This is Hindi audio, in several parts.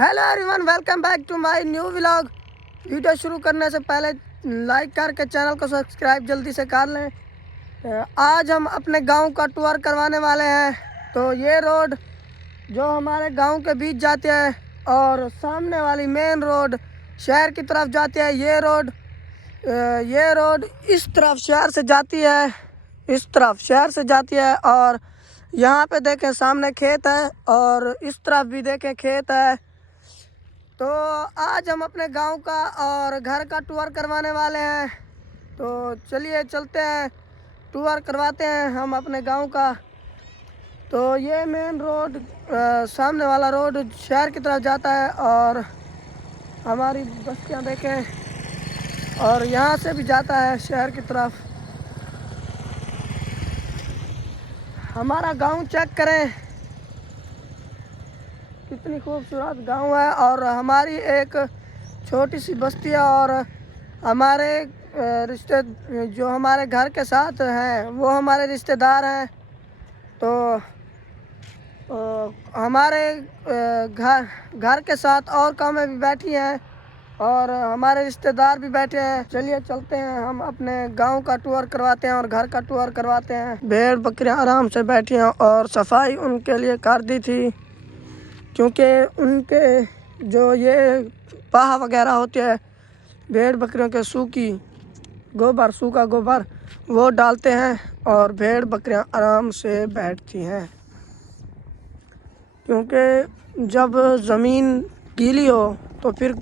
Hello everyone, welcome back to my new vlog. Video शुरू करने से पहले लाइक करके चैनल को सब्सक्राइब जल्दी से कर लें। आज हम अपने गांव का टूर करवाने वाले हैं। तो ये रोड जो हमारे गांव के बीच जाती है और सामने वाली मेन रोड शहर की तरफ जाती है। ये रोड इस तरफ शहर से जाती है, इस तरफ शहर से जाती है। और यहाँ पे देखें सामने खेत है और इस तरफ भी देखें खेत है। तो आज हम अपने गांव का और घर का टूर करवाने वाले हैं। तो चलिए चलते हैं, टूर करवाते हैं हम अपने गांव का। तो ये मेन रोड सामने वाला रोड शहर की तरफ जाता है और हमारी बस्तियां देखें और यहाँ से भी जाता है शहर की तरफ। हमारा गांव चेक करें, कितनी खूबसूरत गांव है। और हमारी एक छोटी सी बस्ती है और हमारे रिश्ते जो हमारे घर के साथ हैं वो हमारे रिश्तेदार हैं। तो हमारे घर के साथ और कौमें भी बैठी हैं और हमारे रिश्तेदार भी बैठे हैं। चलिए चलते हैं, हम अपने गांव का टूर करवाते हैं और घर का टूर करवाते हैं। भेड़ बकरियां आराम से बैठी हैं और सफाई उनके लिए कर दी थी, क्योंकि उनके जो ये पाह वगैरह होते हैं भेड़ बकरियों के सूखा गोबर वो डालते हैं और भेड़ बकरियां आराम से बैठती हैं। क्योंकि जब ज़मीन गीली हो तो फिर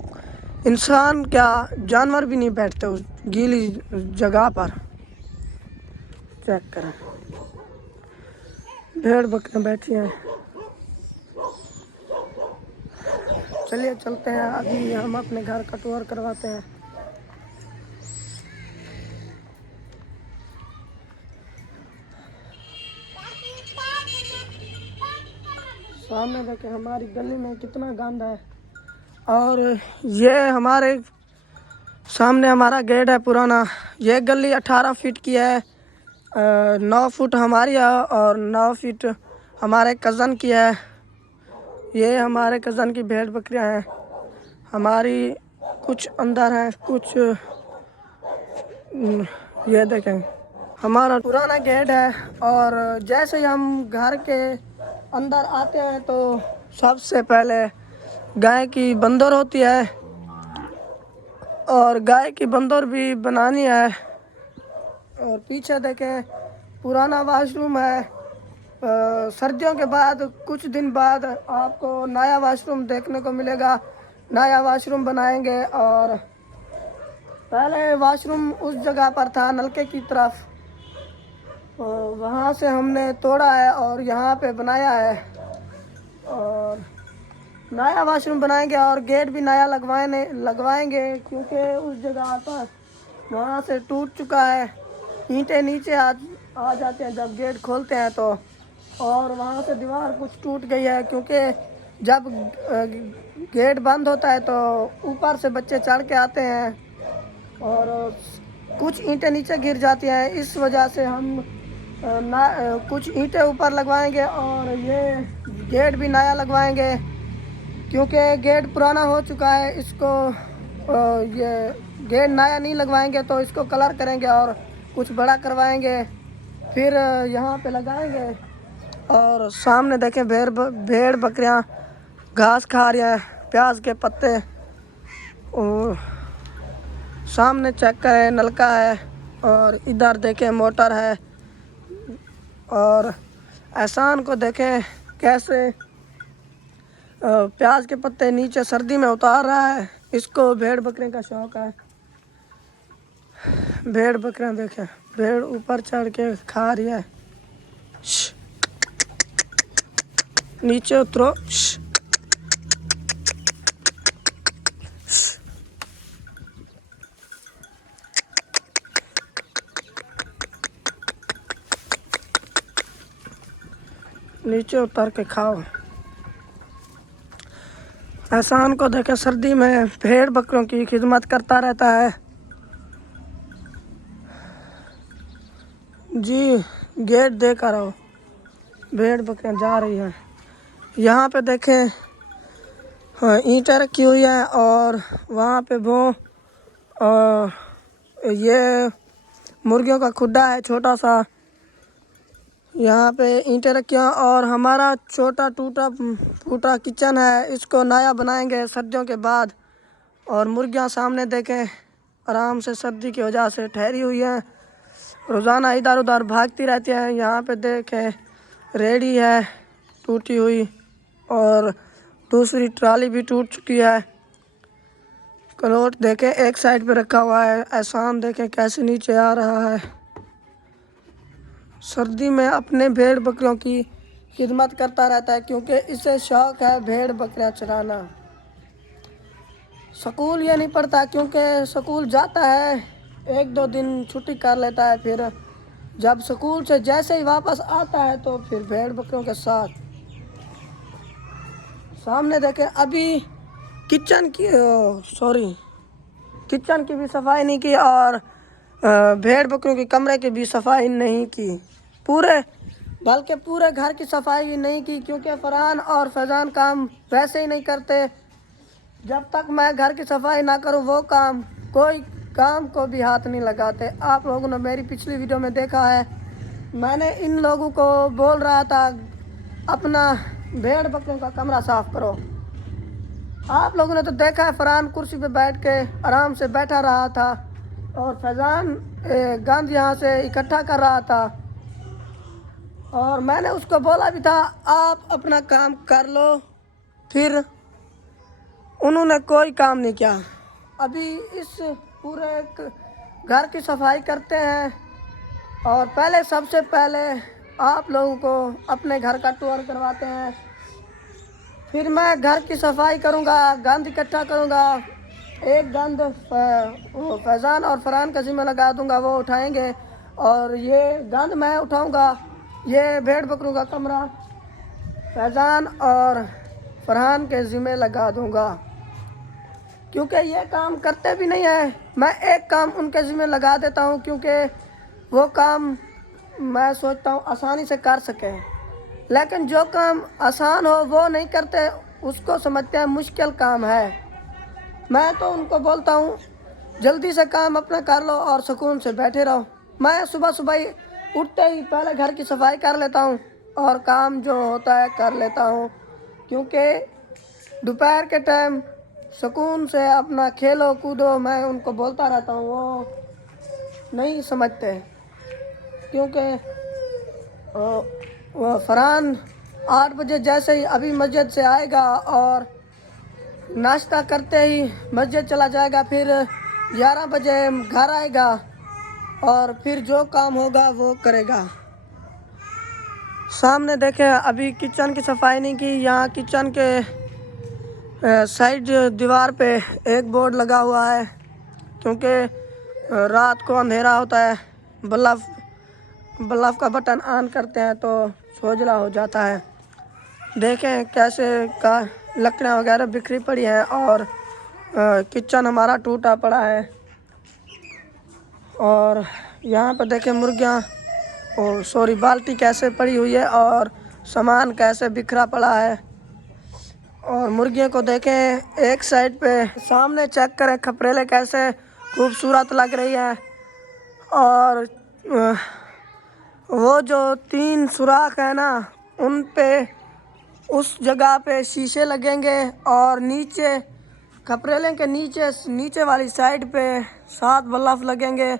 इंसान क्या जानवर भी नहीं बैठते उस गीली जगह पर। चेक करें, भेड़ बकरियां बैठी हैं। चलिए चलते हैं, अभी हम अपने घर का टूर करवाते हैं। सामने देखें हमारी गली में कितना गंद है। और ये हमारे सामने हमारा गेट है पुराना। ये गली 18 फीट की है, 9 फुट हमारी है और 9 फीट हमारे कज़न की है। ये हमारे कज़न की भेड़ बकरियां हैं। हमारी कुछ अंदर हैं, कुछ ये देखें हमारा पुराना गेट है। और जैसे ही हम घर के अंदर आते हैं तो सबसे पहले गाय की बंदर होती है और गाय की बंदर भी बनानी है। और पीछे देखें पुराना वॉशरूम है। सर्दियों के बाद कुछ दिन बाद आपको नया वॉशरूम देखने को मिलेगा। नया वॉशरूम बनाएंगे और पहले वॉशरूम उस जगह पर था नलके की तरफ, वहाँ से हमने तोड़ा है और यहाँ पे बनाया है। और नया वॉशरूम बनाएंगे और गेट भी नया लगवाएंगे, क्योंकि उस जगह पर वहाँ से टूट चुका है। ईंटें नीचे आ जाते हैं जब गेट खोलते हैं तो। और वहाँ से दीवार कुछ टूट गई है, क्योंकि जब गेट बंद होता है तो ऊपर से बच्चे चढ़ के आते हैं और कुछ ईंटें नीचे गिर जाती हैं। इस वजह से हम कुछ ईंटें ऊपर लगवाएंगे और ये गेट भी नया लगवाएंगे, क्योंकि गेट पुराना हो चुका है। इसको ये गेट नया नहीं लगवाएंगे तो इसको कलर करेंगे और कुछ बड़ा करवाएंगे, फिर यहाँ पे लगाएंगे। और सामने देखें भेड़ बकरियां घास खा रही हैं, प्याज के पत्ते। और सामने चेक करें नलका है और इधर देखें मोटर है। और एहसान को देखें कैसे प्याज के पत्ते नीचे सर्दी में उतार रहा है। इसको भेड़ बकरियों का शौक है। भेड़ बकरियां देखें, भेड़ ऊपर चढ़ के खा रही है। नीचे उतरो। नीचे उतर के खाओ। एहसान को देखे सर्दी में भेड़ बकरियों की खिदमत करता रहता है। जी गेट देकर आओ, भेड़ बकरियां जा रही हैं। यहाँ पे देखें हाँ, ईंटें रखी हुई हैं और वहाँ पे वो ये मुर्गियों का खुड्डा है छोटा सा। यहाँ पे ईंटें रखी हैं और हमारा छोटा टूटा फूटा किचन है, इसको नया बनाएंगे सर्दियों के बाद। और मुर्गियाँ सामने देखें आराम से सर्दी की वजह से ठहरी हुई हैं, रोज़ाना इधर उधर भागती रहती हैं। यहाँ पे देखें रेडी है टूटी हुई और दूसरी ट्राली भी टूट चुकी है। कलोट देखें एक साइड पे रखा हुआ है, एहसान देखें कैसे नीचे आ रहा है। सर्दी में अपने भेड़ बकरियों की खिदमत करता रहता है क्योंकि इसे शौक है भेड़ बकरियां चराना। स्कूल ये नहीं पढ़ता क्योंकि स्कूल जाता है 1-2 दिन छुट्टी कर लेता है, फिर जब स्कूल से जैसे ही वापस आता है तो फिर भेड़ बकरियों के साथ। सामने देखें अभी किचन की भी सफाई नहीं की और भेड़ बकरियों के कमरे की भी सफाई नहीं की, बल्कि पूरे घर की सफाई नहीं की क्योंकि फरहान और फैज़ान काम वैसे ही नहीं करते। जब तक मैं घर की सफाई ना करूं वो कोई काम को भी हाथ नहीं लगाते। आप लोगों ने मेरी पिछली वीडियो में देखा है, मैंने इन लोगों को बोल रहा था अपना भेड़ बकरियों का कमरा साफ करो। आप लोगों ने तो देखा है फरहान कुर्सी पे बैठ के आराम से बैठा रहा था और फैज़ान गंद यहाँ से इकट्ठा कर रहा था और मैंने उसको बोला भी था आप अपना काम कर लो, फिर उन्होंने कोई काम नहीं किया। अभी इस पूरे घर की सफाई करते हैं और सबसे पहले आप लोगों को अपने घर का टूर करवाते हैं, फिर मैं घर की सफाई करूंगा, गंद इकट्ठा करूंगा। एक गंद फैज़ान और फरहान का जिम्मा लगा दूंगा, वो उठाएंगे और ये गंद मैं उठाऊंगा। ये भेड़ बकरों का कमरा फैज़ान और फरहान के ज़िम्मे लगा दूंगा क्योंकि ये काम करते भी नहीं है। मैं एक काम उनके ज़िम्मे लगा देता हूँ क्योंकि वो काम मैं सोचता हूँ आसानी से कर सकें, लेकिन जो काम आसान हो वो नहीं करते, उसको समझते हैं मुश्किल काम है। मैं तो उनको बोलता हूँ जल्दी से काम अपना कर लो और सुकून से बैठे रहो। मैं सुबह सुबह ही उठते ही पहले घर की सफाई कर लेता हूँ और काम जो होता है कर लेता हूँ क्योंकि दोपहर के टाइम सुकून से अपना खेलो कूदो मैं उनको बोलता रहता हूँ, वो नहीं समझते क्योंकि वो फरहान 8 बजे जैसे ही अभी मस्जिद से आएगा और नाश्ता करते ही मस्जिद चला जाएगा, फिर 11 बजे घर आएगा और फिर जो काम होगा वो करेगा। सामने देखें अभी किचन की सफाई नहीं की। यहाँ किचन के साइड दीवार पे एक बोर्ड लगा हुआ है क्योंकि रात को अंधेरा होता है, बल्ब का बटन ऑन करते हैं तो सोजला हो जाता है। देखें कैसे का लकड़ियाँ वगैरह बिखरी पड़ी हैं और किचन हमारा टूटा पड़ा है। और यहाँ पर देखें मुर्गियाँ बाल्टी कैसे पड़ी हुई है और सामान कैसे बिखरा पड़ा है। और मुर्गियों को देखें एक साइड पे, सामने चेक करें खपरेले कैसे खूबसूरत लग रही है। और वो जो 3 सुराख है ना, उन पे उस जगह पे शीशे लगेंगे और नीचे खपरेले के नीचे वाली साइड पे 7 बल्ब लगेंगे।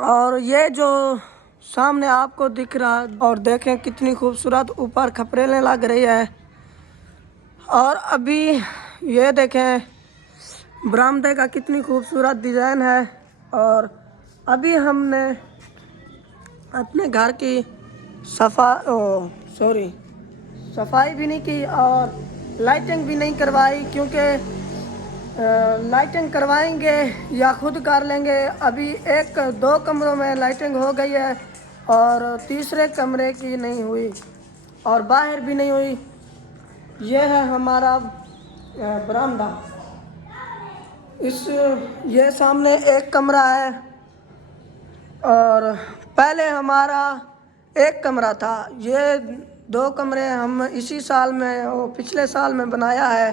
और ये जो सामने आपको दिख रहा है और देखें कितनी खूबसूरत ऊपर खपरेलें लग रही है। और अभी ये देखें बरामदे का कितनी खूबसूरत डिज़ाइन है। और अभी हमने अपने घर की सफाई भी नहीं की और लाइटिंग भी नहीं करवाई क्योंकि लाइटिंग करवाएंगे या खुद कर लेंगे। अभी 1-2 कमरों में लाइटिंग हो गई है और तीसरे कमरे की नहीं हुई और बाहर भी नहीं हुई। ये है हमारा बरामदा। ये सामने एक कमरा है और पहले हमारा एक कमरा था। ये 2 कमरे हम इसी साल में, वो पिछले साल में बनाया है।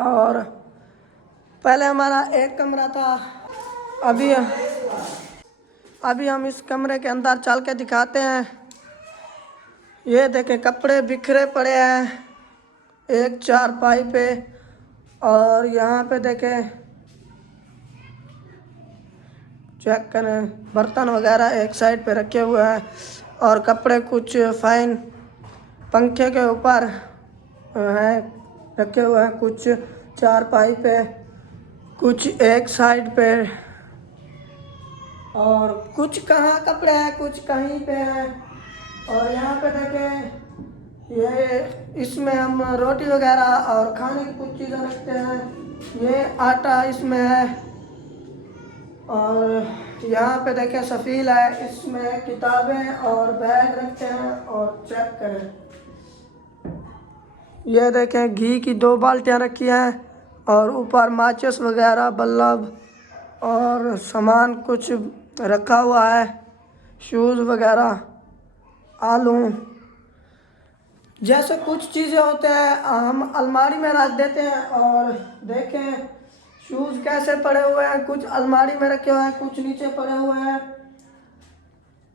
और पहले हमारा एक कमरा था। अभी हम इस कमरे के अंदर चल के दिखाते हैं। ये देखें, कपड़े बिखरे पड़े हैं एक चारपाई पे। और यहाँ पे देखें, चेक करें, बर्तन वगैरह एक साइड पे रखे हुए हैं और कपड़े कुछ फैन पंखे के ऊपर हैं रखे हुए हैं, कुछ चारपाई पे, कुछ एक साइड पे, और कुछ कहाँ कपड़े हैं, कुछ कहीं पे हैं। और यहाँ पे देखें, ये इसमें हम रोटी वगैरह और खाने की कुछ चीज़ें रखते हैं। ये आटा इसमें है। और यहाँ पे देखें सफ़ील है, इसमें किताबें और बैग रखते हैं। और चेक करें, ये देखें घी की 2 बाल्टियाँ रखी हैं और ऊपर माचिस वगैरह, बल्ब और सामान कुछ रखा हुआ है, शूज़ वगैरह, आलू जैसे कुछ चीज़ें होते हैं हम अलमारी में रख देते हैं। और देखें शूज़ कैसे पड़े हुए हैं, कुछ अलमारी में रखे हुए हैं, कुछ नीचे पड़े हुए हैं।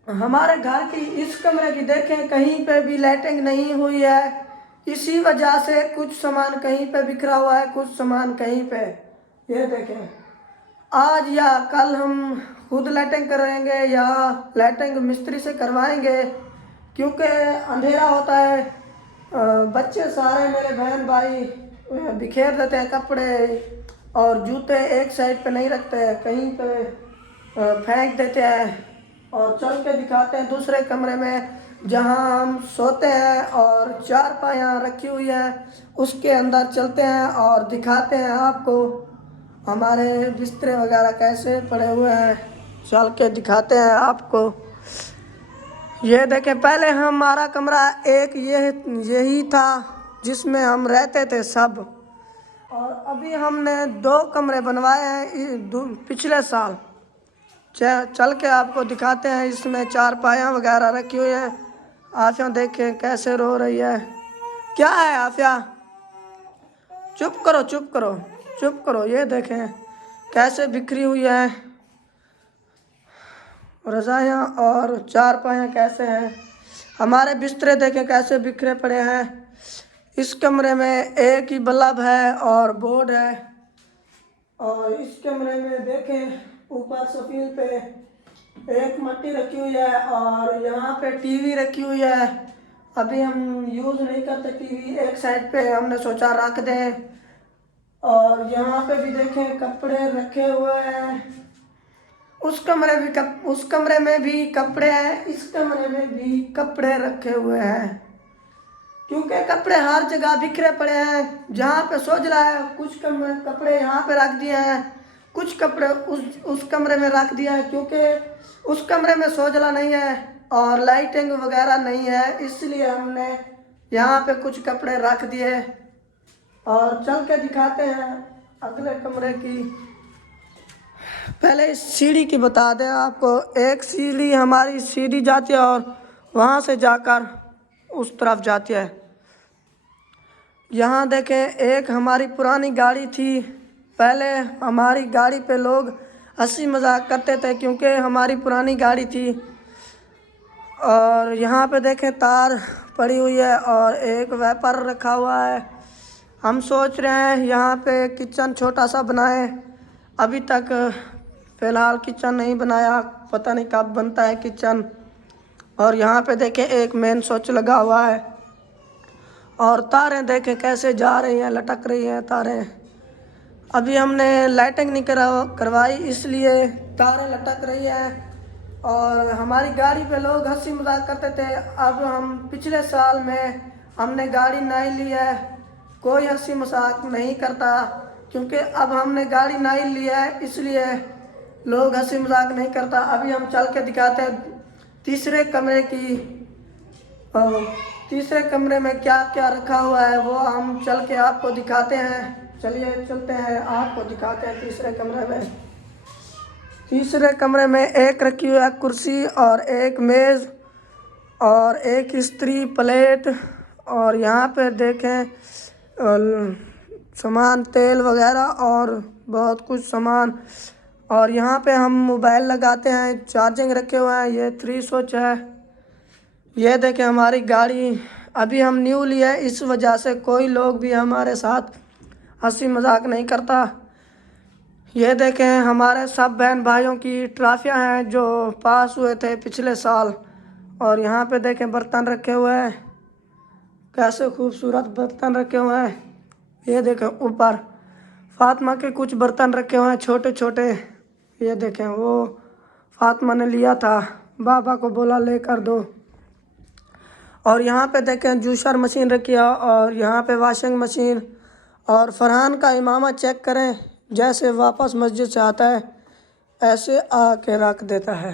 हमारे घर की इस कमरे की देखें, कहीं पे भी लाइटिंग नहीं हुई है। इसी वजह से कुछ सामान कहीं पे बिखरा हुआ है, कुछ सामान कहीं पे। ये देखें, आज या कल हम खुद लाइटिंग करेंगे या लाइटिंग मिस्त्री से करवाएंगे, क्योंकि अंधेरा होता है। बच्चे सारे मेरे बहन भाई बिखेर देते हैं कपड़े, और जूते एक साइड पे नहीं रखते हैं, कहीं पे फेंक देते हैं। और चल के दिखाते हैं दूसरे कमरे में जहां हम सोते हैं और चारपाइयाँ रखी हुई हैं, उसके अंदर चलते हैं और दिखाते हैं आपको हमारे बिस्तर वगैरह कैसे पड़े हुए हैं। चल के दिखाते हैं आपको। ये देखें, पहले हमारा कमरा एक यही था जिसमें हम रहते थे सब। और अभी हमने 2 कमरे बनवाए हैं पिछले साल। चल के आपको दिखाते हैं। इसमें चारपाइयाँ वगैरह रखी हुई हैं। आफिया देखें कैसे रो रही है। क्या है आफिया? चुप करो चुप करो चुप करो। ये देखें कैसे बिखरी हुई है रज़ाइयाँ और चारपाइयाँ कैसे हैं। हमारे बिस्तरे देखें कैसे बिखरे पड़े हैं। इस कमरे में एक ही बल्ब है और बोर्ड है। और इस कमरे में देखें ऊपर सफील पे एक मट्टी रखी हुई है और यहाँ पे टीवी रखी हुई है। अभी हम यूज़ नहीं करते टीवी, एक साइड पे हमने सोचा रख दें। और यहाँ पे भी देखें कपड़े रखे हुए हैं। उस कमरे में भी कपड़े हैं, इस कमरे में भी कपड़े रखे हुए हैं, क्योंकि कपड़े हर जगह बिखरे पड़े हैं। जहाँ पे सोच रहा है कुछ कपड़े यहाँ पे रख दिए हैं, कुछ कपड़े उस कमरे में रख दिया है, क्योंकि उस कमरे में सोजला नहीं है और लाइटिंग वगैरह नहीं है, इसलिए हमने यहाँ पे कुछ कपड़े रख दिए। और चल के दिखाते हैं अगले कमरे की। पहले इस सीढ़ी की बता दें आपको। एक सीढ़ी हमारी सीढ़ी जाती है और वहाँ से जाकर उस तरफ जाती है। यहाँ देखें, एक हमारी पुरानी गाड़ी थी। पहले हमारी गाड़ी पे लोग हंसी मजाक करते थे क्योंकि हमारी पुरानी गाड़ी थी। और यहाँ पे देखें तार पड़ी हुई है और एक वेपर रखा हुआ है। हम सोच रहे हैं यहाँ पे किचन छोटा सा बनाएं। अभी तक फ़िलहाल किचन नहीं बनाया, पता नहीं कब बनता है किचन। और यहाँ पे देखें एक मेन स्विच लगा हुआ है और तारें देखें कैसे जा रही हैं, लटक रही हैं तारें। अभी हमने लाइटिंग नहीं करवाई, इसलिए तारें लटक रही हैं। और हमारी गाड़ी पे लोग हंसी मजाक करते थे। अब हम पिछले साल में हमने गाड़ी नई ली है, कोई हंसी मजाक नहीं करता, क्योंकि अब हमने गाड़ी नई ली है, इसलिए लोग हंसी मजाक नहीं करता। अभी हम चल के दिखाते हैं तीसरे कमरे की। तीसरे कमरे में क्या क्या रखा हुआ है वो हम चल के आपको दिखाते हैं। चलिए चलते हैं, आपको दिखाते हैं तीसरे कमरे में। तीसरे कमरे में एक रखी हुई है कुर्सी और एक मेज़ और एक इस्त्री प्लेट, और यहाँ पे देखें सामान तेल वगैरह और बहुत कुछ सामान। और यहाँ पे हम मोबाइल लगाते हैं, चार्जिंग रखे हुए हैं। ये 3 स्विच है। ये देखें हमारी गाड़ी अभी हम न्यू ली है, इस वजह से कोई लोग भी हमारे साथ हंसी मजाक नहीं करता। ये देखें हमारे सब बहन भाइयों की ट्रॉफियाँ हैं जो पास हुए थे पिछले साल। और यहाँ पे देखें बर्तन रखे हुए हैं, कैसे खूबसूरत बर्तन रखे हुए हैं। ये देखें ऊपर फातिमा के कुछ बर्तन रखे हुए हैं छोटे छोटे। ये देखें वो फातिमा ने लिया था, बाबा को बोला लेकर दो। और यहाँ पे देखें जूसर मशीन रखी है, और यहाँ पे वॉशिंग मशीन। और फरहान का इमामा चेक करें, जैसे वापस मस्जिद से आता है ऐसे आके रख देता है,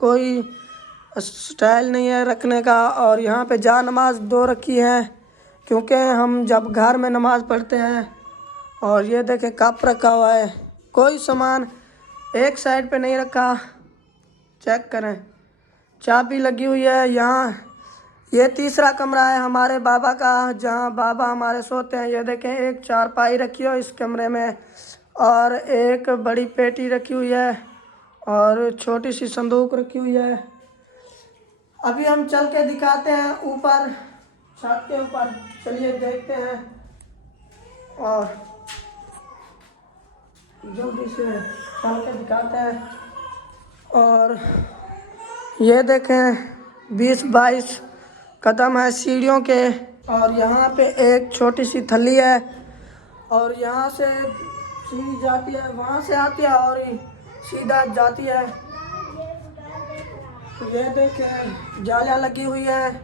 कोई स्टाइल नहीं है रखने का। और यहाँ पे जा नमाज 2 रखी है, क्योंकि हम जब घर में नमाज पढ़ते हैं। और ये देखें कप रखा हुआ है, कोई सामान एक साइड पे नहीं रखा, चेक करें। चाबी लगी हुई है यहाँ। ये तीसरा कमरा है हमारे बाबा का, जहाँ बाबा हमारे सोते हैं। ये देखें एक चारपाई रखी है इस कमरे में, और एक बड़ी पेटी रखी हुई है, और छोटी सी संदूक रखी हुई है। अभी हम चल के दिखाते हैं ऊपर, छत के ऊपर चलिए देखते हैं। और जल्दी से चल के दिखाते हैं। और ये देखें 20-22 कदम है सीढ़ियों के। और यहाँ पे एक छोटी सी थली है, और यहाँ से सीढ़ी जाती है, वहाँ से आती है और सीधा जाती है। ये देखें जालियाँ लगी हुई है।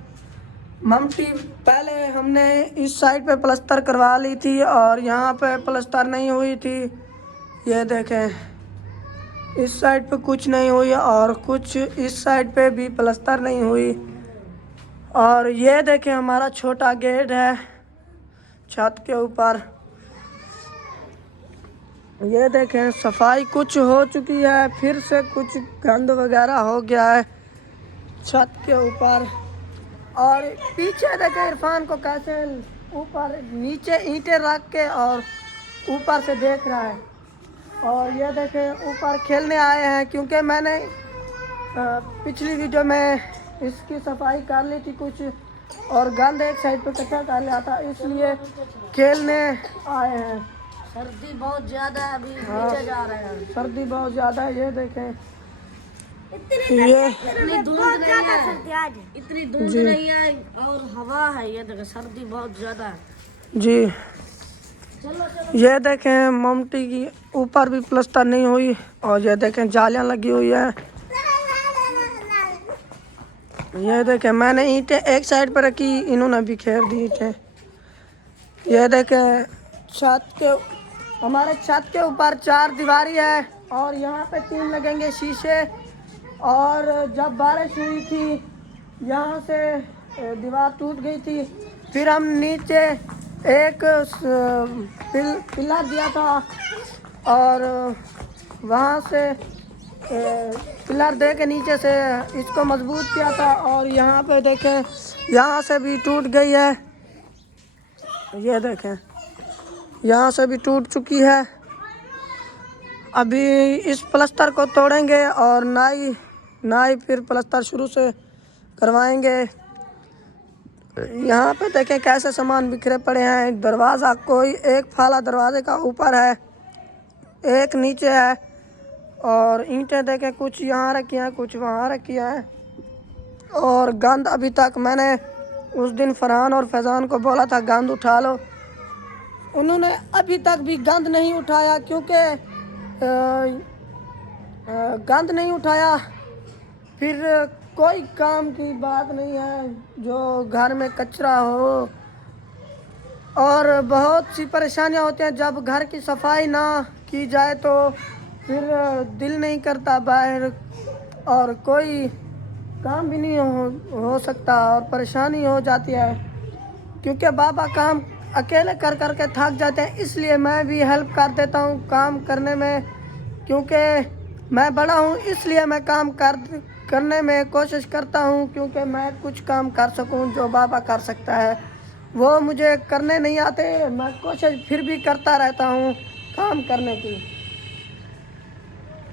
ममटी पहले हमने इस साइड पे प्लस्तर करवा ली थी, और यहाँ पे प्लस्तर नहीं हुई थी। ये देखें इस साइड पे कुछ नहीं हुई, और कुछ इस साइड पे भी प्लस्तर नहीं हुई। और ये देखें हमारा छोटा गेट है छत के ऊपर। ये देखें सफाई कुछ हो चुकी है, फिर से कुछ गंद वगैरह हो गया है छत के ऊपर। और पीछे देखें इरफान को कैसे ऊपर नीचे ईंटें रख के और ऊपर से देख रहा है। और ये देखें ऊपर खेलने आए हैं, क्योंकि मैंने पिछली वीडियो में इसकी सफाई कर ली थी कुछ, और गंद एक साइड पे इकट्ठा कर लिया था, इसलिए खेलने आए हैं। सर्दी बहुत ज्यादा है, अभी नीचे जा रहे हैं। सर्दी बहुत ज़्यादा है। ये देखें ये इतनी धूप नहीं है और हवा है। ये देखें सर्दी बहुत ज्यादा है जी। ये देखें ममटी की ऊपर भी प्लस्तर नहीं हुई, और ये देखें जालियाँ लगी हुई है। ये देखें मैंने ईंटें एक साइड पर रखी, इन्होंने भी खेर दी ईंटें। ये देखें हमारे छत के ऊपर 4 दीवारी है, और यहाँ पे 3 लगेंगे शीशे। और जब बारिश हुई थी यहाँ से दीवार टूट गई थी, फिर हम नीचे एक पिलर दिया था, और वहाँ से पिलर दे के नीचे से इसको मजबूत किया था। और यहाँ पे देखें यहाँ से भी टूट गई है। ये देखें यहाँ से भी टूट चुकी है। अभी इस प्लस्तर को तोड़ेंगे और नाई फिर प्लस्तर शुरू से करवाएंगे। यहाँ पे देखें कैसे सामान बिखरे पड़े हैं। दरवाज़ा कोई एक फाला दरवाजे का ऊपर है, एक नीचे है। और ईंटें देखें कुछ यहाँ रखी हैं, कुछ वहाँ रखी हैं। और गंद अभी तक मैंने उस दिन फरहान और फैज़ान को बोला था गंद उठा लो, उन्होंने अभी तक भी गंद नहीं उठाया, क्योंकि गंद नहीं उठाया फिर कोई काम की बात नहीं है जो घर में कचरा हो। और बहुत सी परेशानियां होती हैं जब घर की सफाई ना की जाए, तो फिर दिल नहीं करता बाहर, और कोई काम भी नहीं हो सकता, और परेशानी हो जाती है। क्योंकि बाबा काम अकेले कर कर के थक जाते हैं, इसलिए मैं भी हेल्प कर देता हूँ काम करने में। क्योंकि मैं बड़ा हूँ इसलिए मैं काम करने में कोशिश करता हूँ, क्योंकि मैं कुछ काम कर सकूँ जो बाबा कर सकता है। वो मुझे करने नहीं आते, मैं कोशिश फिर भी करता रहता हूँ काम करने की।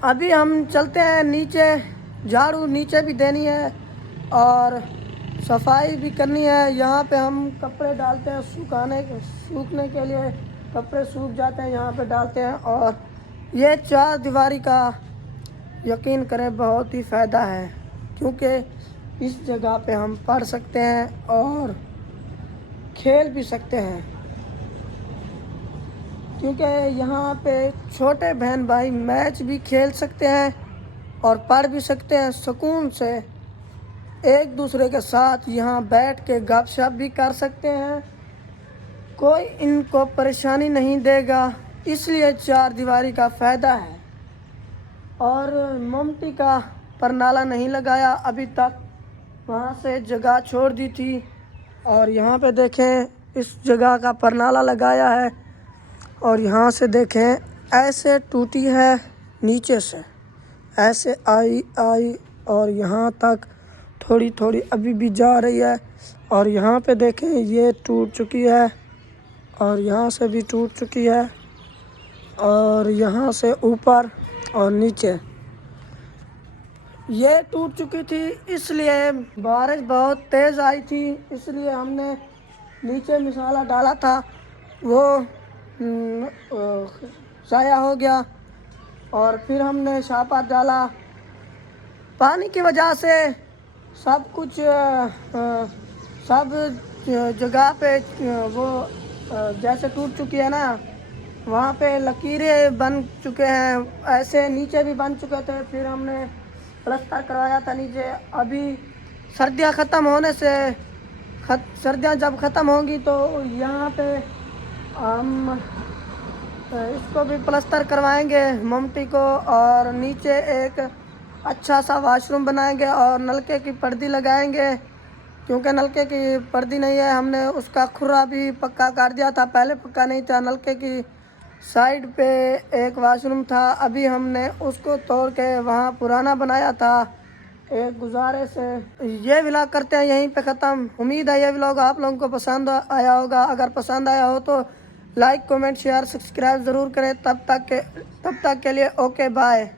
अभी हम चलते हैं नीचे, झाड़ू नीचे भी देनी है और सफाई भी करनी है। यहाँ पे हम कपड़े डालते हैं सूखने के लिए, कपड़े सूख जाते हैं यहाँ पे डालते हैं। और ये चार दीवारी का यकीन करें बहुत ही फ़ायदा है, क्योंकि इस जगह पे हम पढ़ सकते हैं और खेल भी सकते हैं, क्योंकि यहाँ पे छोटे बहन भाई मैच भी खेल सकते हैं और पढ़ भी सकते हैं सुकून से। एक दूसरे के साथ यहाँ बैठ के गपशप भी कर सकते हैं, कोई इनको परेशानी नहीं देगा। इसलिए चार दीवारी का फ़ायदा है। और ममटी का परनाला नहीं लगाया अभी तक, वहाँ से जगह छोड़ दी थी। और यहाँ पे देखें इस जगह का परनाला लगाया है। और यहाँ से देखें ऐसे टूटी है, नीचे से ऐसे आई और यहाँ तक थोड़ी थोड़ी अभी भी जा रही है। और यहाँ पे देखें ये टूट चुकी है और यहाँ से भी टूट चुकी है और यहाँ से ऊपर और नीचे ये टूट चुकी थी। इसलिए बारिश बहुत तेज़ आई थी, इसलिए हमने नीचे मसाला डाला था, वो ज़ाया हो गया। और फिर हमने छापा डाला। पानी की वजह से सब कुछ सब जगह पे वो जैसे टूट चुकी है ना, वहाँ पे लकीरें बन चुके हैं, ऐसे नीचे भी बन चुके थे। फिर हमने प्लास्टर करवाया था नीचे। अभी सर्दियाँ ख़त्म होने से सर्दियाँ जब ख़त्म होंगी तो यहाँ पे हम इसको भी प्लास्टर करवाएंगे ममटी को, और नीचे एक अच्छा सा वॉशरूम बनाएंगे और नलके की पर्दी लगाएंगे, क्योंकि नलके की पर्दी नहीं है। हमने उसका खुर्रा भी पक्का कर दिया था, पहले पक्का नहीं था। नलके की साइड पे एक वॉशरूम था, अभी हमने उसको तोड़ के वहाँ पुराना बनाया था एक गुजारे से। ये व्लॉग करते हैं यहीं पे ख़त्म। उम्मीद है ये व्लॉग आप लोगों को पसंद आया होगा। अगर पसंद आया हो तो लाइक कमेंट शेयर सब्सक्राइब ज़रूर करें। तब तक के लिए ओके बाय।